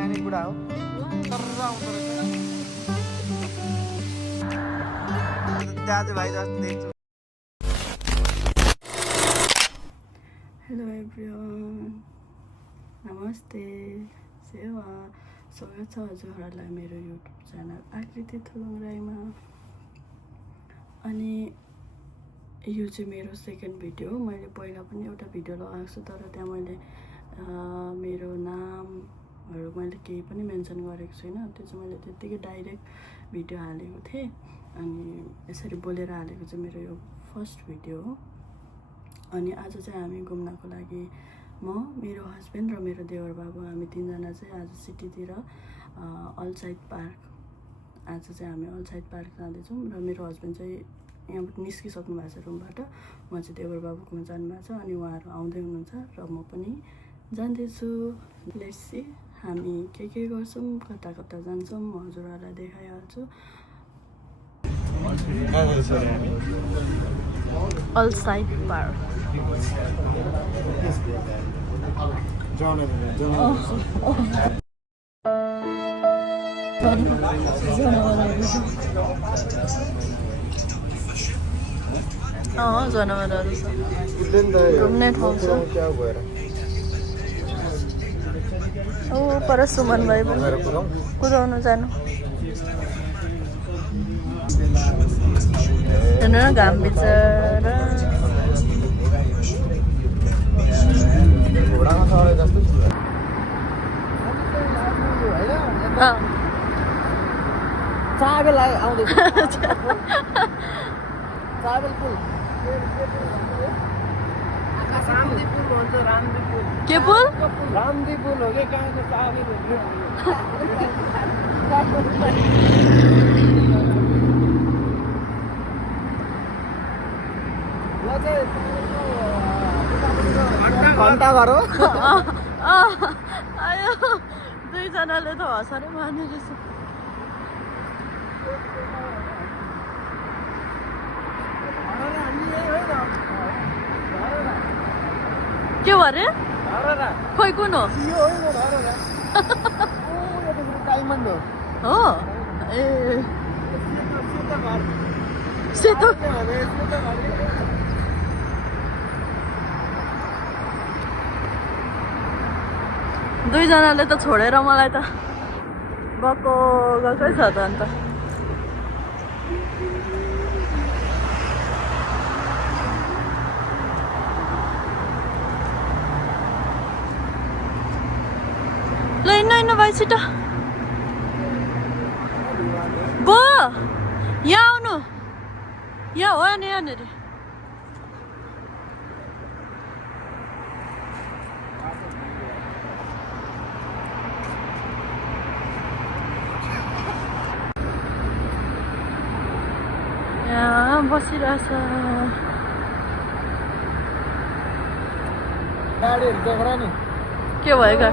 Manage बुढा हो दाजुभाइ जस्तो देख्छु हेलो एभ्रिवान नमस्ते सेवा स्वागत छ हजुरहरूलाई मेरो युट्युब च्यानल आकृति थुलुङ राईमा अनि यो चाहिँ मेरो सेकेन्ड भिडियो हो मैले पहिला पनि एउटा भिडियो लगाएको छु तर त्यहाँ मैले मेरो नामहरू मैले केही पनि मेन्सन गरेको छुइनँ त्यो चाहिँ मैले त्यत्तिकै डाइरेक्ट भिडियो हालेको थिएँ अनि यसरी बोलेर हालेको चाहिँ मेरो यो फर्स्ट भिडियो हो अनि आज चाहिँ हामी घुम्नको लागि म मेरो हस्बेन्ड र मेरो देवर बाबु हामी तीनजना चाहिँ आज सिटीतिर अलसाइड पार्क आज चाहिँ हामी अलसाइड पार्क जाँदैछौँ र मेरो हस्बेन्ड चाहिँ यहाँबाट निस्किसक्नु भएको छ रुमबाट उहाँ चाहिँ देवर बाबुकोमा जानुभएको छ अनि उहाँहरू आउँदै हुनुहुन्छ र म पनि जाँदैछु लेट्स सी हामी के गर्छौँ कता कता जान्छौँ म हजुरहरूलाई देखाइहाल्छु अलसाइड पार्क जनावरहरू छ घुम्ने ठाउँ छ ओ पर सुमन भाइ कुदाउनु जानु हेर्नु न घाम बिचरा चाबेल आउँदैछ चाबेल पुल रामदीपुल भन्छ रामदीपुल के पुल रामदीपुल हो कि कहाँको चाबेल घन्टा घर हो आयो दुईजनाले त हँसारै माने रहेछ के हो अरे खोइ कुन हो हो ए सेतो दुईजनाले त छोडेर मलाई त गएकै छ त अन्त ल हिँड्नु भाइ छिटो बो यहाँ आउनु यहाँ हो नि यहाँनिर यहाँ बसिरहेछ गाडीहरू देखेर नि के भयो गा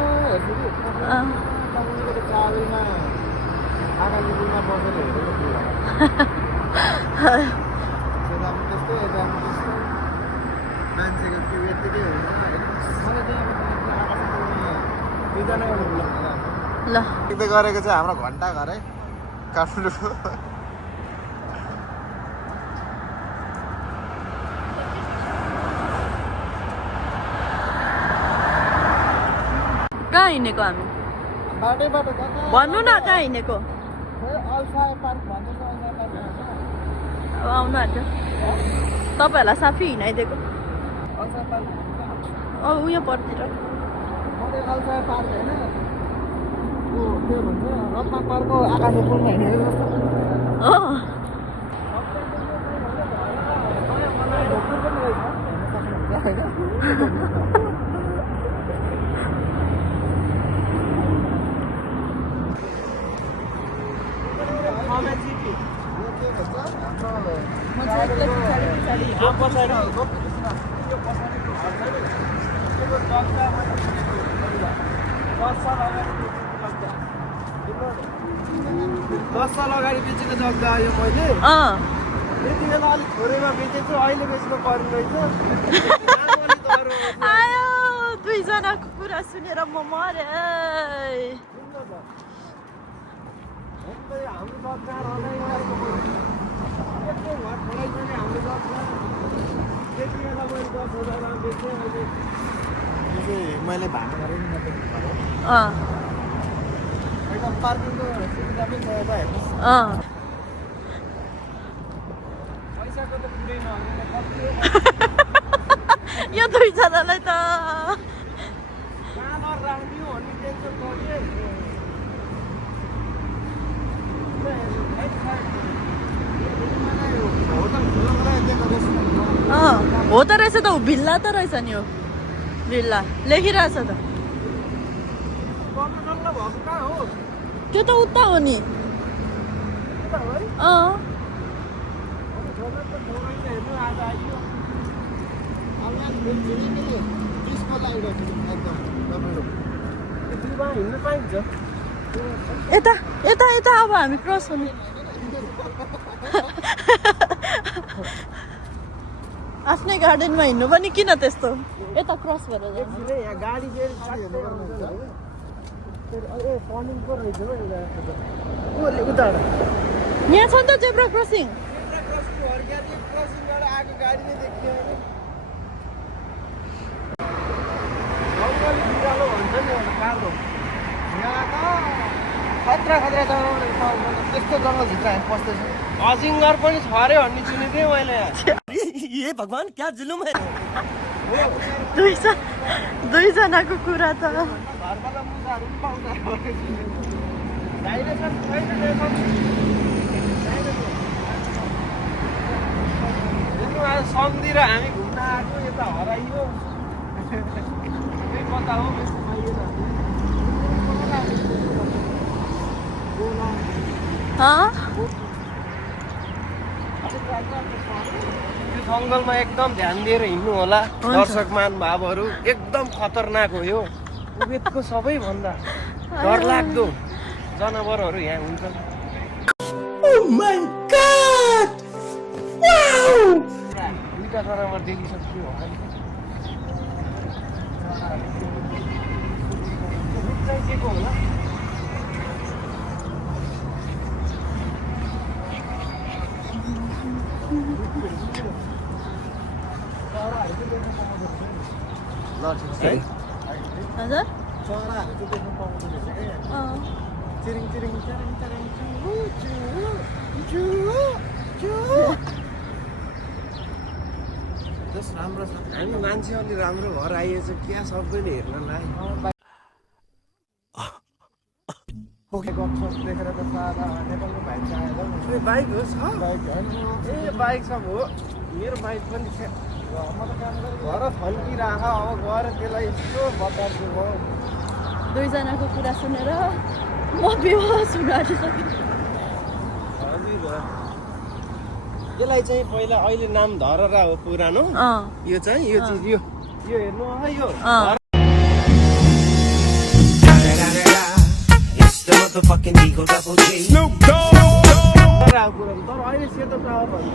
ल गरेको चाहिँ हाम्रो घन्टा घर है काठमाडौँ कहाँ हिँडेको हामी भन्नु न कहाँ हिँडेको अब आउनु आँट्यो तपाईँहरूलाई साफी हिँडाइदिएको अब उयो पर्तिर हो दस साल अगाडि बेचेको जग्गा यो मैले त्यति बेला अलिक थोरैमा बेचेको अहिले बेच्नु पर्ने रहेछ आयो दुईजनाको कुरा सुनेर म मरे हाम्रो जग्गा रडाइ गरेको यस्तो घर छोडाइ पनि हाम्रो जग्गा त्यति बेला मैले 10,000 बेच्थेँ अहिले यो चाहिँ मैले भाडा गरेँ नि एकदम पार्किङको सुविधा पनि छ यता हेर्नुहोस् पैसाको त कुरै नहुँदैन कति यो दुईजनालाई त कहाँ राख्दियो भन्ने टेन्सन गऱ्यो हो त रहेछ त भिल्ला त रहेछ नि हो भिल्ला लेखिरहेछ त त्यो त उता हो नि हिँड्नु पाइन्छ यता यता यता अब हामी क्रस हुने आफ्नै गार्डनमा हिँड्नु पनि किन त्यस्तो यता क्रस भएर जानु यहाँ गाडी यहाँ छ नि त जेब्रा क्रसिङ खतरा खतरा जङ्गल त्यस्तो जङ्गल भित्र हामी पस्दैछ अजिङ्गर पनि छ अरे भन्ने सुनेको थिएँ मैले ए भगवान क्या जुलुम है दुईजनाको कुरा त घरबाट मुजाहरू पनि पाउँछ सम्झिएर हामी घुम्न आएको यता हराइयो कता हो यो जङ्गलमा एकदम ध्यान दिएर हिँड्नु होला दर्शक महानुभावहरू एकदम खतरनाक हो यो उबेतको सबैभन्दा डरलाग्दो जनावरहरू यहाँ हुन्छन् दुईटा जनावर देखिसक्छु होला हजुर चराहरू चाहिँ देख्नु पाउँदो रहेछ क्या चिरिङ चिरिङ चरिङ चरिङ जस राम्रो छ हामी मान्छे अलि राम्रो भएर आइएछ क्या सबैले हेर्नलाई गफसप देखेर त सादा नेपालको भाइ चाहिँ आएर बाइक हो ए बाइक सब हो मेरो बाइक पनि छ घर फन्किराख अब गएर त्यसलाई यस्तो बतार्छु म दुईजनाको कुरा सुनेर म बेहोस हुन आँटिसकेँ हजुर यसलाई चाहिँ पहिला अहिले नाम धरहरा हो पुरानो यो चाहिँ यो चिज यो हेर्नु है यो तर अहिले सेतो टावर भन्छ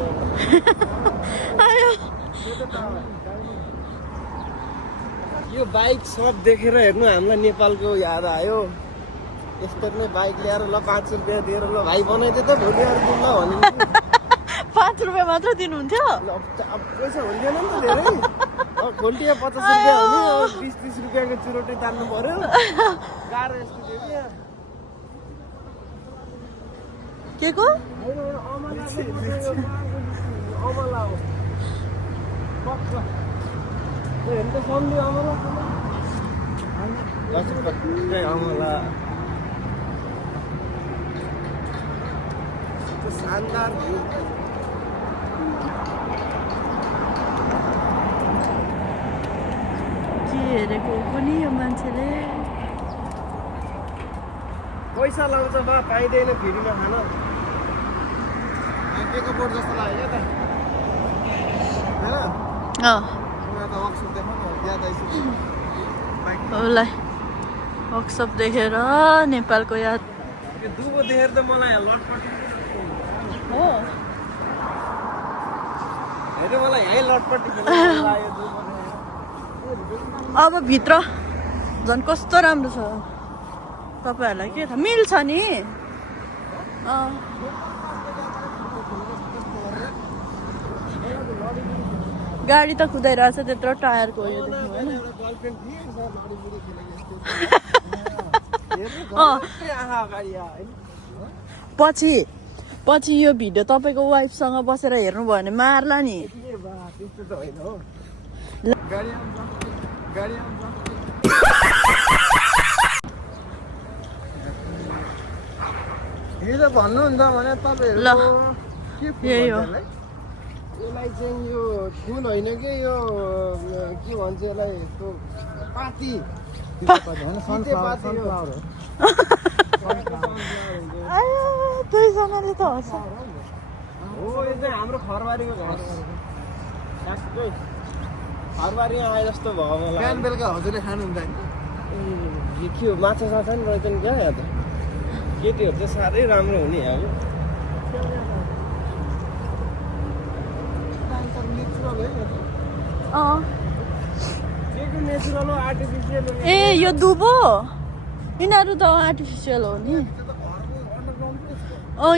यो बाइक सब देखेर हेर्नु हामीलाई नेपालको याद आयो यस्तो नै बाइक ल्याएर ल 5 रुपियाँ दिएर ल भाइ बनाइदियो त भोलि अरू दिन ल भन्नु 5 रुपियाँ मात्र दिनुहुन्थ्यो पैसा हुँदैन नि त धेरै खोल्टिया 50 रुपियाँ हो नि 20-30 रुपियाँको चुरोटी तान्नु पर्यो गाह्रो यस्तो थियो कि के को अमला हो पक्का हेर्नु त सम्झి अमला अमला शानदार भ्यू के हेरेको पनि यो मान्छेले पैसा लाउँछ बा पाइँदैन फ्रीमा खान केको बोर्ड जस्तो लाग्यो क्या त उसलाई वर्कसप देखेर नेपालको याद दुबो देखेर त मलाई लटपट हो हेर्नु मलाई यहीँ लटपट्टि अब भित्र झन् कस्तो राम्रो छ तपाईँहरूलाई के थाहा मिल्छ नि गाडी त कुदाइरहेछ त्यत्रो टायरको यो देख्नु होइन पछि यो भिडियो तपाईँको वाइफसँग बसेर हेर्नु भयो भने मार्ला नि भन्नुहुन्छ भने ल यही हो यसलाई चाहिँ यो फुल होइन कि यो के भन्छ यसलाई पाती दुईजनाले त हँस हो यो चाहिँ हाम्रो खरबारीको घाँस ट्याक्कै खरबारीमा आए जस्तो भयो मलाई बिहान बेलुका हजुरले खानुहुन्छ नि के हो माछा साछा नि रहेछन् क्या यहाँ त केटीहरू चाहिँ साह्रै राम्रो हुने अब नेचुरल हो आर्टिफिसियल ए यो दुबो यिनीहरू त आर्टिफिसियल हो नि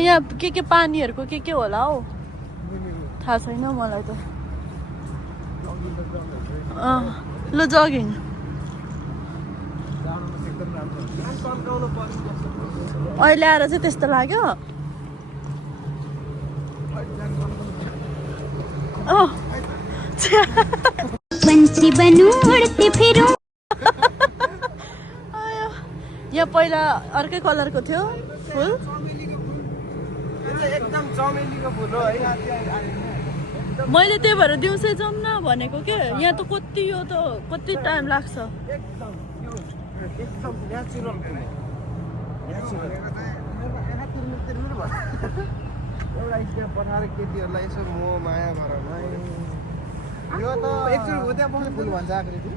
यहाँ के पानीहरूको के होला हौ थाहा छैन मलाई त ल जगिङ अहिले आएर चाहिँ त्यस्तो लाग्यो पंछी बनूं उड़ती फिरूं यहाँ पहिला अर्कै कलरको थियो फुल एकदम चमेलीको फुल हो है मैले त्यही भएर दिउँसै जाउँ न भनेको के यहाँ त कति टाइम लाग्छ एकदम नेचुरल एउटा स्टेप पठाएर केटीहरूलाई यसो मोह माया भएर यो त एकचोटि भुत्या पाउने फुल भन्छ आकृति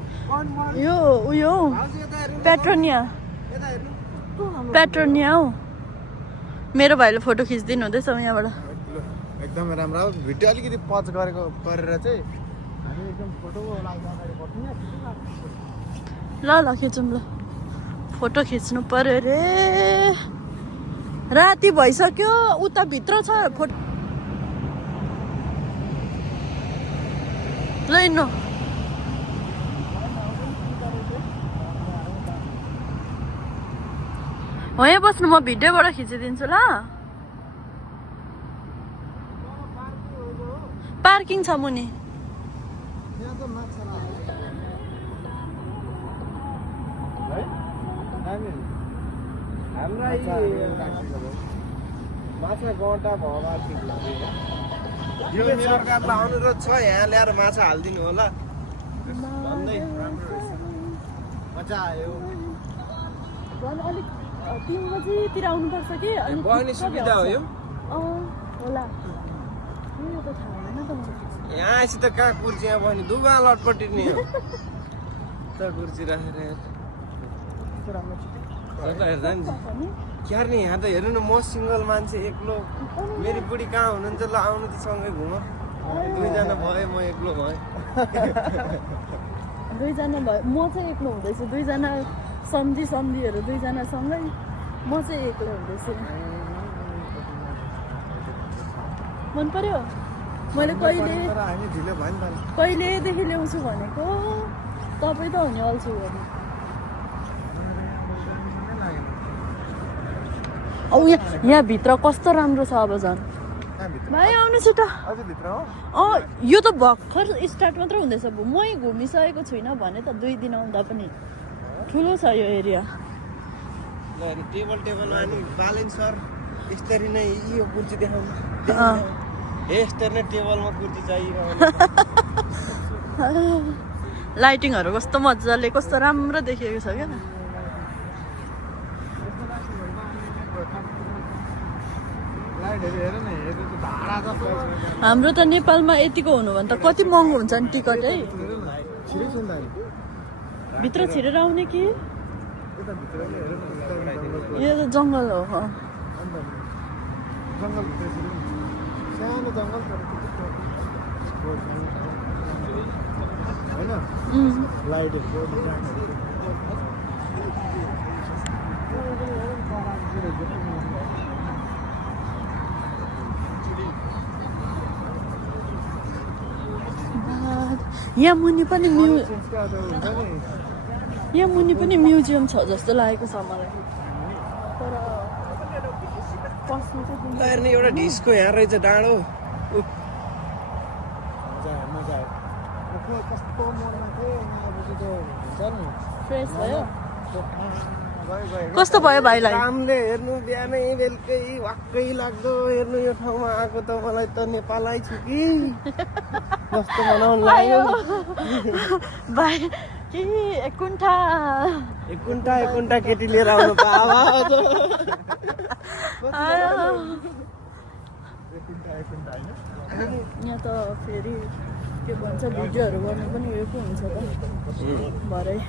यो उयो पेट्रोनिया हौ मेरो भाइले फोटो खिचिदिनु हुँदैछ यहाँबाट एकदमै राम्रो भिडियो अलिकति पच गरेर चाहिँ हामी एकदम फोटो अगाडि बढ्छौँ ल खिचौँ ल फोटो खिच्नु पर्यो रे राति भइसक्यो उता भित्र छ फोटो ल हिँड्नु हो यहाँ बस्नु म भिडियोबाट खिचिदिन्छु ल पार्किङ छ मुनि माछा गटा यो सरकारलाई अनुरोध छ यहाँ ल्याएर माछा हालिदिनु होला भन्दै मजा आयो अलिक 3 बजीतिर आउनुपर्छ कि बस्ने सुविधा हो यो होला यो त थाहा भएन त यहाँ आएपछि त कहाँ कुर्सी यहाँ बस्ने दुबा लटपटिने हो त कुर्सी राखेर हेर्दा नि क्यार नि यहाँ त हेर्नु न म सिङ्गल मान्छे एक्लो मेरी बुढी कहाँ हुनुहुन्छ ल आउनु त सँगै घुम दुईजना भए म एक्लो भएँ दुईजना भयो म चाहिँ एक्लो हुँदैछु दुईजना सम्झीहरू दुईजना सँगै म चाहिँ एक्लो हुँदैछु मन पर्यो मैले कहिलेदेखि ल्याउँछु भनेको तपाईँ त हो नि अल्छु भने औ यहाँ भित्र कस्तो राम्रो छ अब झन् भाइ आउनुहोस् त यो त भर्खर स्टार्ट मात्र हुँदैछ मै घुमिसकेको छुइनँ भने त 2 दिन आउँदा पनि ठुलो छ यो एरिया टेबल अनि बालेन सर यसरी नै यो कुर्सी देखाउनु यसरी नै टेबलमा कुर्सी चाहियो लाइटिङहरू कस्तो मजाले कस्तो राम्रो देखिएको छ क्या हाम्रो त नेपालमा यतिको हुनु भने त कति महँगो हुन्छ नि टिकट है भित्र छिरेर आउने कि यो त जङ्गल हो यहाँ मुनि पनि यहाँ मुनि पनि म्युजियम छ जस्तो लागेको छ मलाई तर पस्नु चाहिँ हेर्ने एउटा ढिस्को यहाँ रहेछ डाँडो फ्रेस भयो कस्तो भयो भाइलाई कामले हेर्नु बिहानै बेलुकै वाक्कै लाग्दो हेर्नु यो ठाउँमा आएको त मलाई त नेपालै छु कि कस्तो बनाउनु लाग्यो भाइ कि एक कुण्ठा केटी लिएर आउनु पावा यहाँ त फेरि के भन्छ भिडियोहरू गर्नु पनि उयो पो हुन्छ त भरै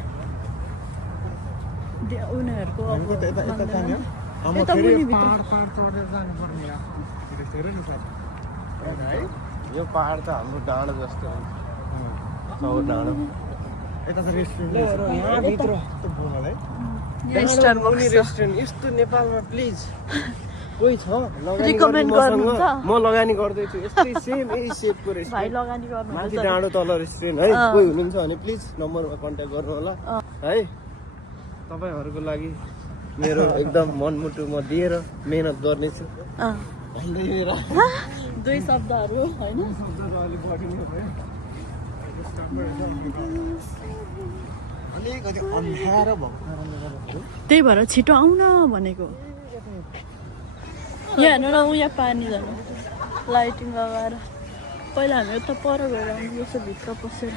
उनीहरूको यता मुनि यो पहाड त हाम्रो डाँडो जस्तो हो डाँडो यहाँभित्र रेस्टुरेन्ट यस्तो नेपालमा प्लिज कोही छ रिकमेन्ड गर्नुहुन्छ म लगानी गर्दैछु यस्तै सेम यही सेपको भाइ रेस्टुरेन्ट लगानी गर्नु माथि डाँडो तल रेस्टुरेन्ट है कोही हुनुहुन्छ भने प्लिज नम्बरमा कन्ट्याक्ट गर्नु होला है तपाईँहरूको लागि मेरो एकदम मनमुटु म दिएर मेहनत गर्नेछु दुई शब्दहरू होइन अलिकति अँध्यारो भएको त्यही भएर छिटो आउन भनेको यहाँ हेर्नु न यहाँ पानी जानु लाइटिङ लगाएर पहिला हामी उता पर गएर आउनु यसो भित्र पसेर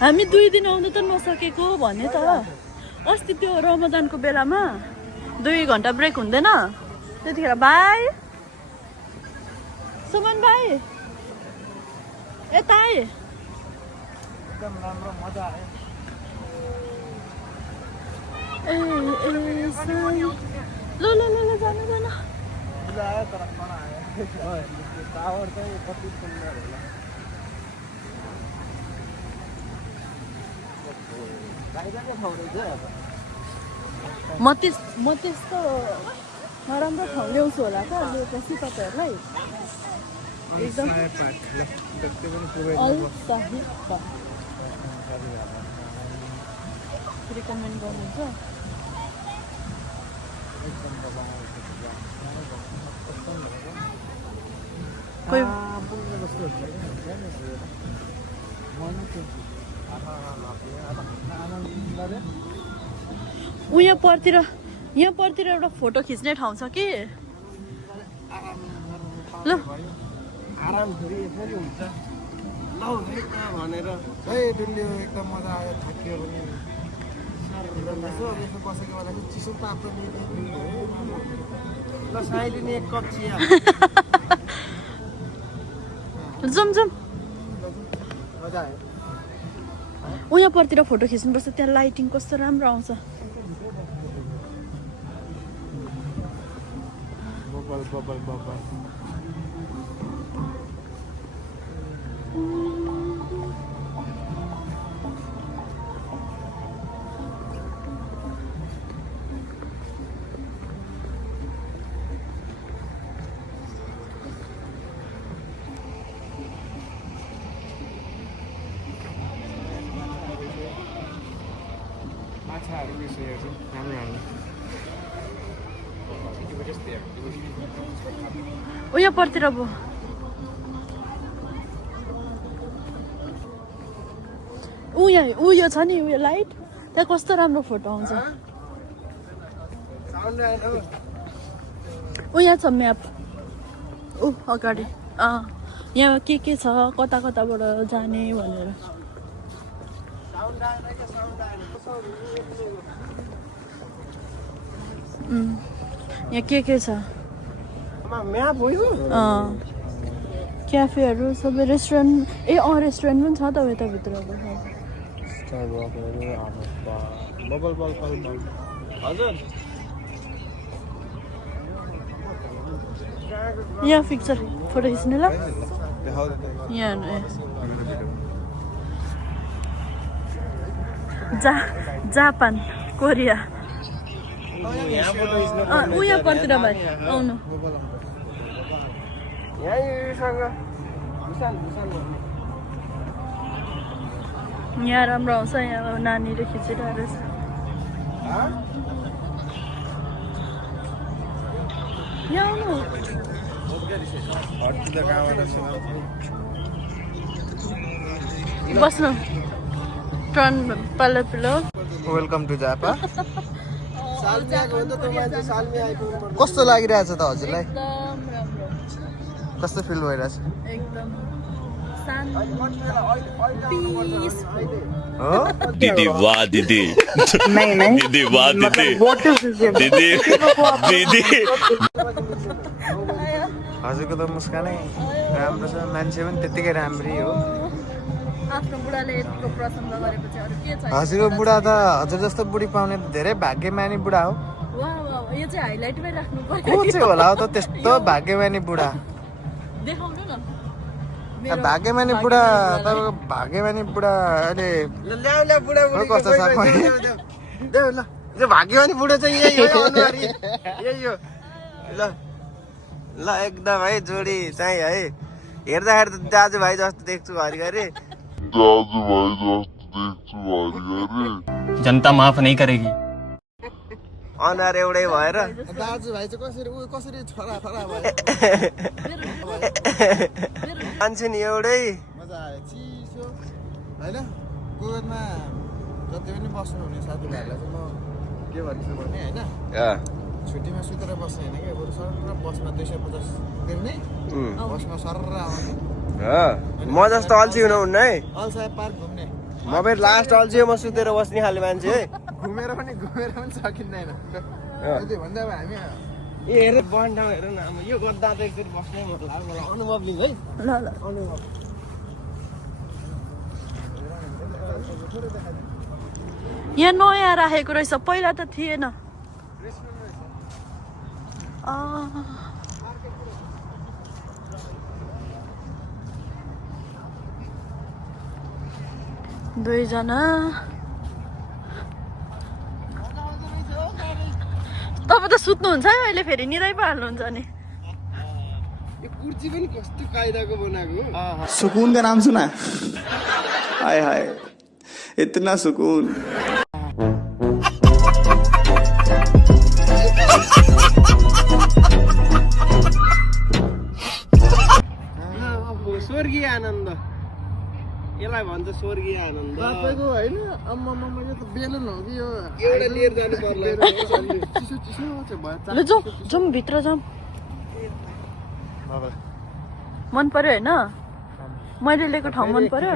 हामी 2 दिन आउनु त नसकेको भने त अस्ति त्यो रमजानको बेलामा 2 घन्टा ब्रेक हुँदैन त्यतिखेर भाइ सुमन भाइ यता आए एकदम राम्रो मजा आयो ल जानु आयो तर खाना आयो टावर चाहिँ कति सुन्दर होला म त्यस्तो नराम्रो ठाउँ ल्याउँछु होला त लिएपछि तपाईँहरूलाई एकदम रिकमेन्ड गर्नुहुन्छ कोही यहाँ परतिर एउटा फोटो खिच्ने ठाउँ छ कि ल आराम फेरि यसरी हुन्छ ल भनेर दिल्ली एकदम मजा आयो थाकियो भने बसेको बेला चिसो तातो ल साइलिने एक कप चिया जाउँ मजा आयो यहाँ परतिर फोटो खिच्नुपर्छ त्यहाँ लाइटिङ कस्तो राम्रो आउँछ बबल माछाहरू विषयहरू राम्रो यहाँ परतिर अब उयो छ नि उयो लाइट त्यहाँ कस्तो राम्रो फोटो आउँछ यहाँ छ म्याप अगाडि यहाँ के छ कता कताबाट जाने भनेर यहाँ के छ म्याप हो यो क्याफेहरू सबै रेस्टुरेन्ट रेस्टुरेन्ट पनि छ त यताभित्र हजुर यहाँ पिक्चर फोटो खिच्ने ल यहाँ जापान कोरिया यहाँबाट हिँड्नु उयो पर्तिर भाइ आउनु यहीँसँग भुसान भन्ने यहाँ राम्रो आउँछ यहाँ नानीले खिचिरहेको छ यहाँ आउनु बस्नु टर्न पल्लो पिल्लो वेलकम टु जापा सालमी आएको हो त त्यो मान्छे सालमी आइपुग्नु पर्छ कस्तो लागिरहेछ त हजुरलाई एकदम राम्रो कस्तो फिल भइरहेछ एकदम शान्त पिसफुल हो दीदी वाह दीदी दीदी वाह दीदी दीदी दीदी हजुरको त मुस्कानै राम्रो छ मान्छे पनि त्यत्तिकै राम्री हो आफ्नो बुढाले यतिको प्रशंसा गरेपछि अरू के छ हजुरको बुढा त हजुर जस्तो बुढी पाउने त धेरै भाग्यमानी बुढा हो वाह वाह यो चाहिँ हाइलाइटमै राख्नु को पर्यो चाहिँ होला हो त त्यस्तो भाग्यमानी बुढा देखाउनु न भाग्यमानी बुढा तपाईँको भाग्यमानी बुढा अहिले ल्याउ ल्याउ बुढा बुढी कस्तो छ देऊ ल यो भाग्यमानी बुढा चाहिँ यही हो अनुहारी यही हो ल ल एकदम है जोडी चाहिँ है हेर्दाखेरि त दाजुभाइ जस्तो देख्छु घरिघरि जनता माफ नहीं करेगी अनुहार एउटै भएर दाजुभाइ चाहिँ कसरी छोरा भयो मान्छे नि एउटै मजा आयो चिसो होइन गोवामा जति पनि बस्नुहुने साथीभाइहरूलाई चाहिँ म के भन्छु भने होइन छुट्टीमा सुतेर बस्ने होइन क्या बरु सर बसमा 250 तिर्ने बसमा सर आउने म जस्तो अल्छी हुनुहुन्न है अलसाय पार्क घुम्ने म फेरि लास्ट अल्छी म सुतेर बस्ने खाले मान्छे है घुमेर पनि सकिँदैन त्यही भन्दा अब हामी ए हेर बन ठाउँ हेर न अब यो गद्दा त एकचोटि बस्नै मन लाग्यो मलाई अनुभव लिन्छ है ल ल अनुभव यहाँ नयाँ राखेको रहेछ पहिला त थिएन दुईजना तपाईँ त सुत्नुहुन्छ है अहिले फेरि निरै पो हाल्नुहुन्छ नि यो कुर्ची पनि कस्तो कायदाको बनाएको हो सुकून का नाम सुना हाय हाय इतना सुकून स्वर्गीय आनन्द यसलाई भन्छ स्वर्गीय आनन्द तपाईँको होइन अम्मा यो त बेलुन हो कि यो एउटा लिएर जानु पर्ला चिसो चिसो चाहिँ भयो ल जाउँ भित्र जाउँ मन पर्यो होइन मैले लिएको ठाउँ मन पर्यो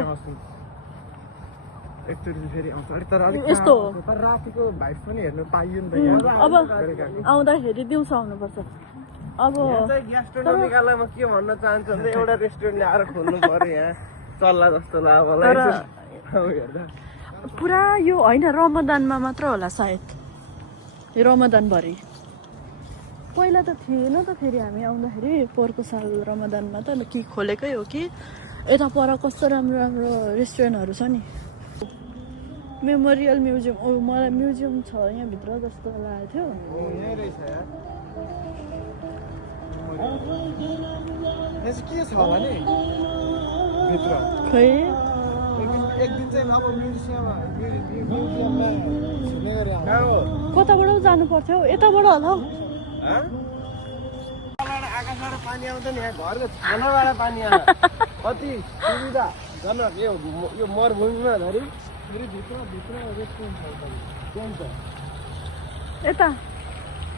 एकचोटि फेरि आउँछ तर अलिक यस्तो हो तर रातिको भाइब पनि हेर्नु पाइयो नि त यहाँ अब आउँदाखेरि दिउँसो आउनुपर्छ अब ग्यास स्टोभ निकाल्दा म के भन्न चाहन्छु भने एउटा रेस्टुरेन्ट ल्याएर खोल्नु पर्यो यहाँ चल्ला जस्तो लाग्यो मलाई तर हेर्दा पुरा यो होइन रमदानमा मात्र होला सायद यो रमदानभरि पहिला त थिएन त फेरि हामी आउँदाखेरि पोहोरको साल रमदानमा त कि खोलेकै हो कि यता पर कस्तो राम्रो राम्रो रेस्टुरेन्टहरू छ नि मेमोरियल म्युजियम मलाई म्युजियम छ यहाँभित्र जस्तो लागेको थियो यहीँ रहेछ यार यहाँ चाहिँ के छ भने भित्र खै एक दिन चाहिँ अब म्युजियममा छुने गरी आउँछ कताबाट जानु पर्थ्यो यताबाट होला हौ आकाशबाट पानी आउँछ नि यहाँ घरको छानाबाट पानी आउँछ कति सुविधा झन् यो मरुभूमिमा धरि फेरि भित्र रेस्टुरेन्ट छ यता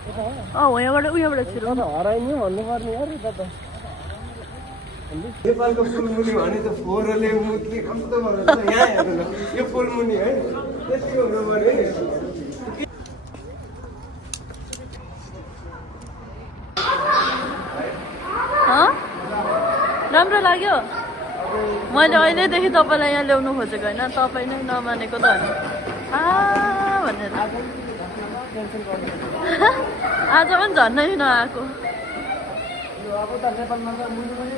यहाँबाट उयोबाट छिरो हराइनी भन्नुपर्ने यार यता त नेपालको फुलमुनि भने त फोहोरले मुतले कस्तो भन्छ यहाँ हेर्नु न यो फुलमुनि है त्यतिको हुनु पर्यो राम्रो लाग्यो मैले अहिलेदेखि तपाईँलाई यहाँ ल्याउनु खोजेको होइन तपाईँ नै नमानेको त होइन भनेर आज पनि झन्नै नआएको अब त नेपालमा त मुनि पनि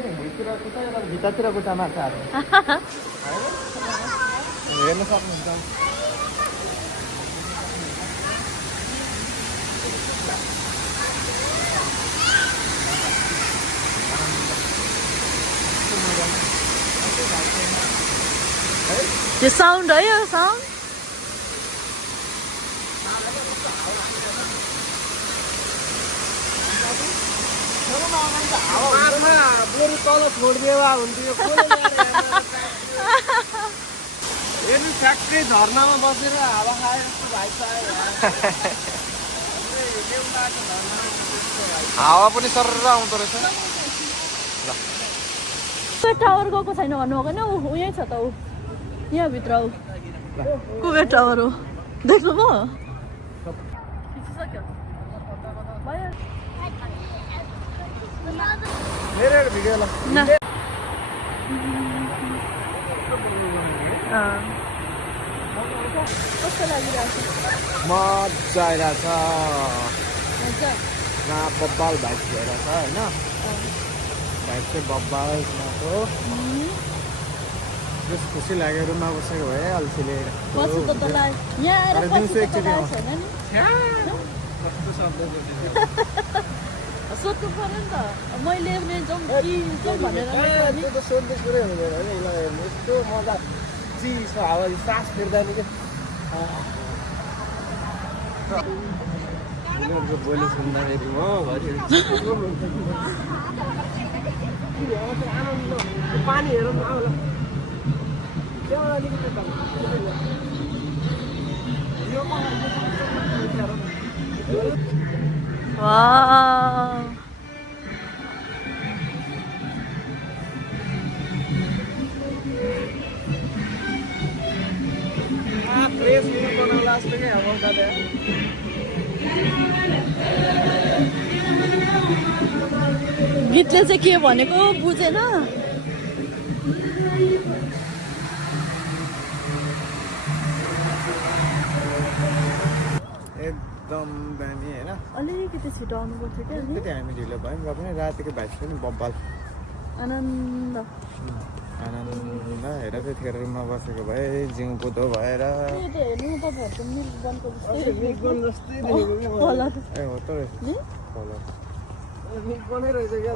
भित्रतिर कुटा माछाहरू हेर्न सक्नुहुन्छ त्यो साउन्ड है यो साउन्ड बरु तल छोडिदिए हुन्थ्यो हेर्नु फ्याक्ट्री झर्नामा बसेर हावा खाए जस्तो भाइ हावा पनि सरर आउँदो रहेछ टावर गएको छैन भन्नुभएको नि ऊ यहीँ छ त ऊ यहाँभित्र ऊ कुबेर टावर हो देख्नुभयो मेरो भिडियो ल कस्तो लागिरहेको मजा आइरहेछ बब्बाल भाइब भइरहेछ होइन भाइब चाहिँ बब्बाल जस खुसी लाग्यो रुममा बसेको भए अल्छीले बस्नु त तँलाई यहाँ आएर दिउँसो एकचोटि छैन नि कस्तो शब्द सोध्नु पर्यो नि त मैले जाउँ कि जाउँ भनेर त्यो त सोध्ने कुरै हुँदैन होइन यसलाई हेर्नु यस्तो मजा चिसो हावा सास फेर्दा नि क्या बोली सुन्दाखेरि म घरि पानी हेरौँ न आउला त्यहाँ अलिकति वाउ फ्रेस बनाउला जस्तो क्या अब गीतले चाहिँ के भनेको बुझेन एकदम दामी होइन अलिकति छिटो आउनुपर्छ क्या अलिकति हामी ढिलो भयौँ र पनि रातिको भाइ पनि बब्बाल आनन्द आनन्द हेर त्यतिखेर रुममा बसेको भए जिउ बुधो भएर ए हो त बनै रहेछ क्या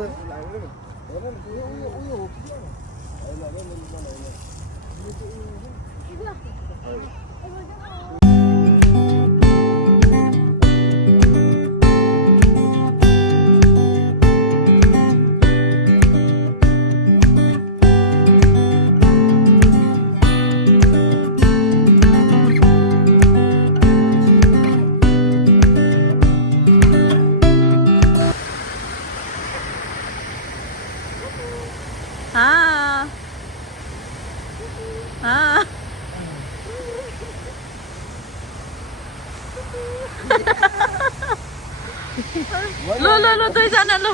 ल दुईजना ल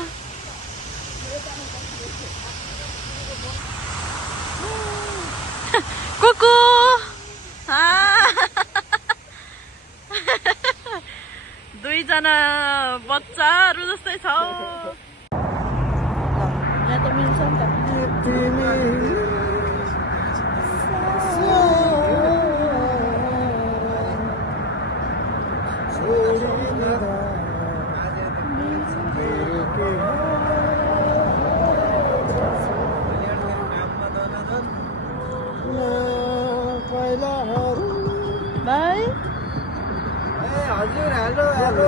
कुकु दुईजना बच्चाहरू जस्तै छ यहाँ त मिल्छ नि त बाई हजुर हेलो हेलो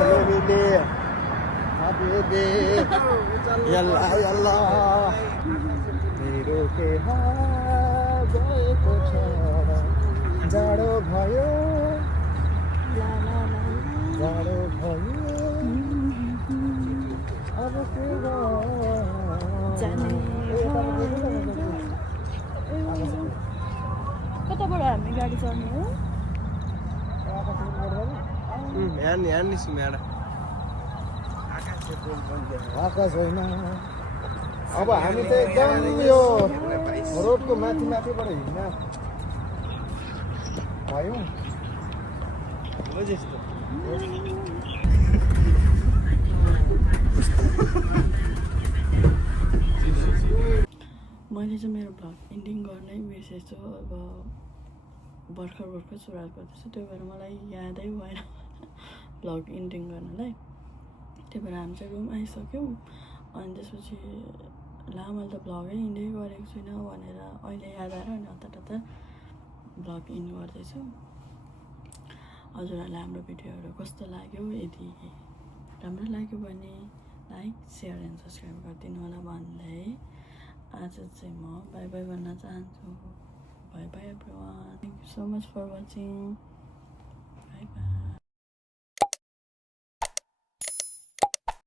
यल्ला यल्ला मेरो के गएको छ जाडो भयो अब के कताबाट हामी गाडी चढ्ने हो यहाँ नि सुमेर आकाश होइन अब हामी त एकदम यो रोडको माथि माथिबाट हिँड्न भयौँ मैले चाहिँ मेरो भ्लग एन्डिङ गर्नै बिर्सेछु अब भर्खर सुरुवात गर्दैछु त्यही भएर मलाई यादै भएन भ्लग एन्डिङ गर्नलाई त्यही भएर हामी चाहिँ रुम आइसक्यौँ अनि त्यसपछि ला मैले त भ्लगै इन्डै गरेको छुइनँ भनेर अहिले याद आएर अनि हतार भ्लग इन गर्दैछु। हजुरहरूलाई हाम्रो भिडियोहरू कस्तो लाग्यो, यदि राम्रो लाग्यो भने लाइक सेयर एन्ड सब्सक्राइब गरिदिनु होला भन्दै आज चाहिँ म बाई बाई भन्न चाहन्छु। Bye bye everyone, thank you so much for watching.